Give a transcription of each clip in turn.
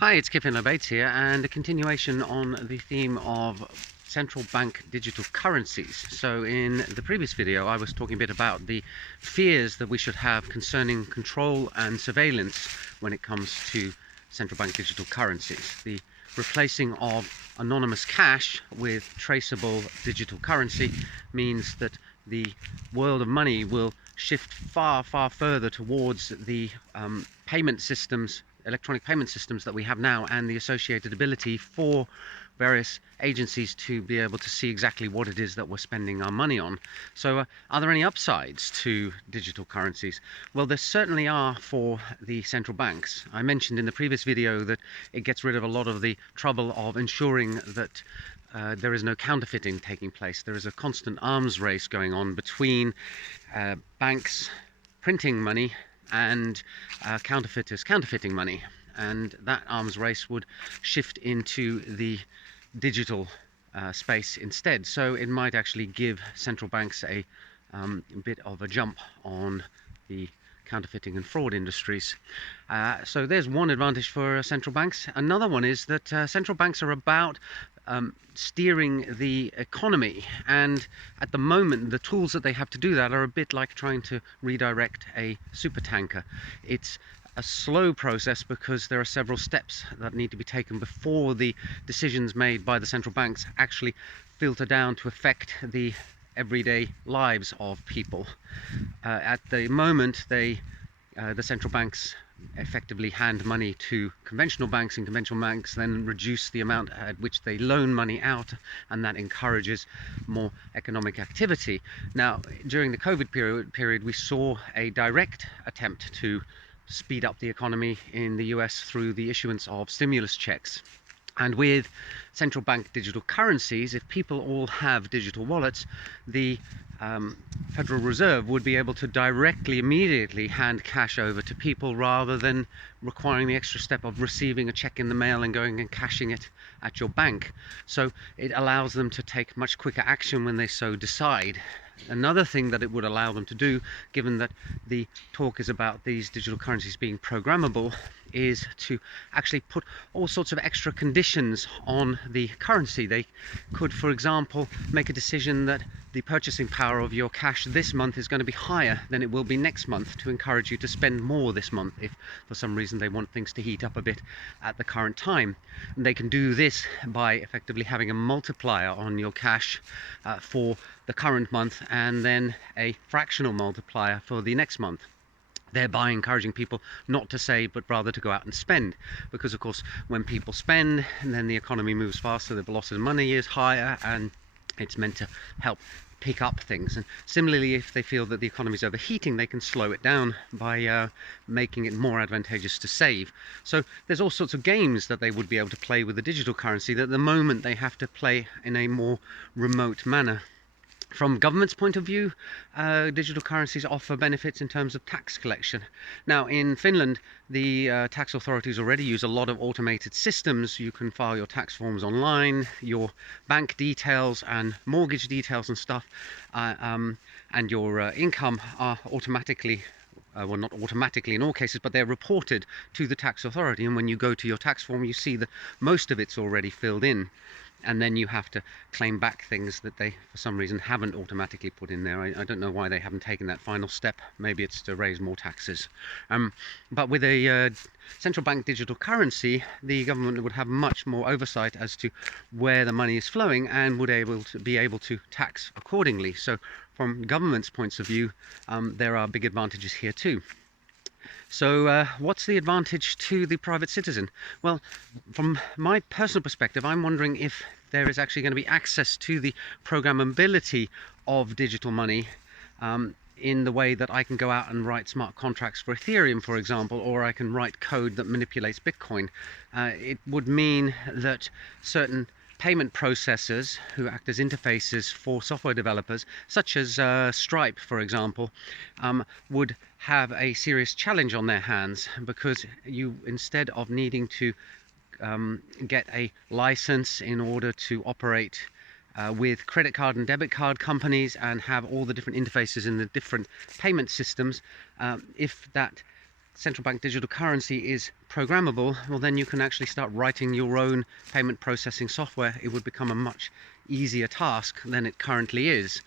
Hi, it's Kipin Lobates here, and a continuation on the theme of central bank digital currencies. So in the previous video, I was talking a bit about the fears that we should have concerning control and surveillance when it comes to central bank digital currencies. The replacing of anonymous cash with traceable digital currency means that the world of money will shift far, far further towards the electronic payment systems that we have now, and the associated ability for various agencies to be able to see exactly what it is that we're spending our money on. So are there any upsides to digital currencies? Well, there certainly are for the central banks. I mentioned in the previous video that it gets rid of a lot of the trouble of ensuring that there is no counterfeiting taking place. There is a constant arms race going on between banks printing money and counterfeiters counterfeiting money, and that arms race would shift into the digital space instead. So it might actually give central banks a bit of a jump on the counterfeiting and fraud industries. So there's one advantage for central banks. Another one is that central banks are about steering the economy, and at the moment the tools that they have to do that are a bit like trying to redirect a supertanker. It's a slow process because there are several steps that need to be taken before the decisions made by the central banks actually filter down to affect the everyday lives of people. At the moment, the central banks effectively hand money to conventional banks, and conventional banks then reduce the amount at which they loan money out, and that encourages more economic activity. Now, during the COVID period, we saw a direct attempt to speed up the economy in the US through the issuance of stimulus checks. And with central bank digital currencies, if people all have digital wallets, the Federal Reserve would be able to directly, immediately hand cash over to people, rather than requiring the extra step of receiving a check in the mail and going and cashing it at your bank. So it allows them to take much quicker action when they so decide. Another thing that it would allow them to do, given that the talk is about these digital currencies being programmable, is to actually put all sorts of extra conditions on the currency. They could, for example, make a decision that the purchasing power of your cash this month is going to be higher than it will be next month, to encourage you to spend more this month if for some reason they want things to heat up a bit at the current time. And they can do this by effectively having a multiplier on your cash for the current month, and then a fractional multiplier for the next month, thereby encouraging people not to save but rather to go out and spend. Because of course, when people spend, then the economy moves faster, the velocity of money is higher, and it's meant to help pick up things. And similarly, if they feel that the economy is overheating, they can slow it down by making it more advantageous to save. So there's all sorts of games that they would be able to play with the digital currency that at the moment they have to play in a more remote manner. From government's point of view, digital currencies offer benefits in terms of tax collection. Now, in Finland, the tax authorities already use a lot of automated systems. You can file your tax forms online, your bank details and mortgage details and stuff, and your income are automatically, well, not automatically in all cases, but they're reported to the tax authority. And when you go to your tax form, you see that most of it's already filled in. And then you have to claim back things that they, for some reason, haven't automatically put in there. I don't know why they haven't taken that final step. Maybe it's to raise more taxes. But with a central bank digital currency, the government would have much more oversight as to where the money is flowing, and would be able to tax accordingly. So from government's points of view, there are big advantages here too. So what's the advantage to the private citizen? Well, from my personal perspective, I'm wondering if there is actually going to be access to the programmability of digital money, in the way that I can go out and write smart contracts for Ethereum, for example, or I can write code that manipulates Bitcoin. It would mean that certain payment processors who act as interfaces for software developers, such as Stripe, for example, would have a serious challenge on their hands, because you, instead of needing to get a license in order to operate with credit card and debit card companies and have all the different interfaces in the different payment systems, if that central bank digital currency is programmable, well then you can actually start writing your own payment processing software. It would become a much easier task than it currently is.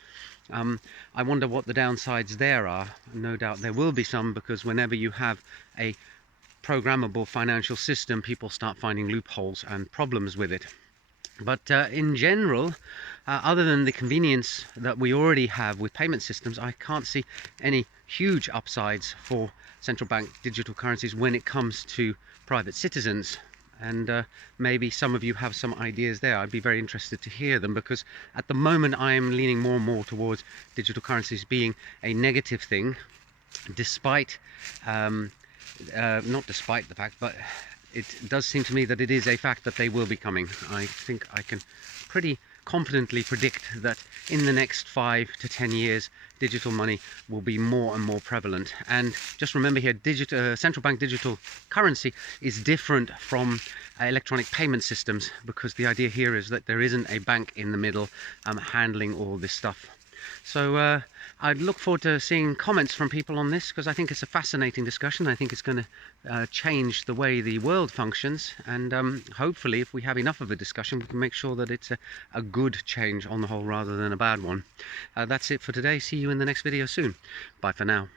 I wonder what the downsides there are. No doubt there will be some, because whenever you have a programmable financial system, people start finding loopholes and problems with it. But in general, other than the convenience that we already have with payment systems, I can't see any huge upsides for central bank digital currencies when it comes to private citizens. And maybe some of you have some ideas there. I'd be very interested to hear them, because at the moment I am leaning more and more towards digital currencies being a negative thing, despite not despite the fact, but it does seem to me that it is a fact that they will be coming. I think I can pretty confidently predict that in the next 5 to 10 years digital money will be more and more prevalent. And just remember here, central bank digital currency is different from electronic payment systems, because the idea here is that there isn't a bank in the middle handling all this stuff. So I'd look forward to seeing comments from people on this, because I think it's a fascinating discussion. I think it's going to change the way the world functions, and hopefully if we have enough of a discussion we can make sure that it's a good change on the whole rather than a bad one. That's it for today. See you in the next video soon. Bye for now.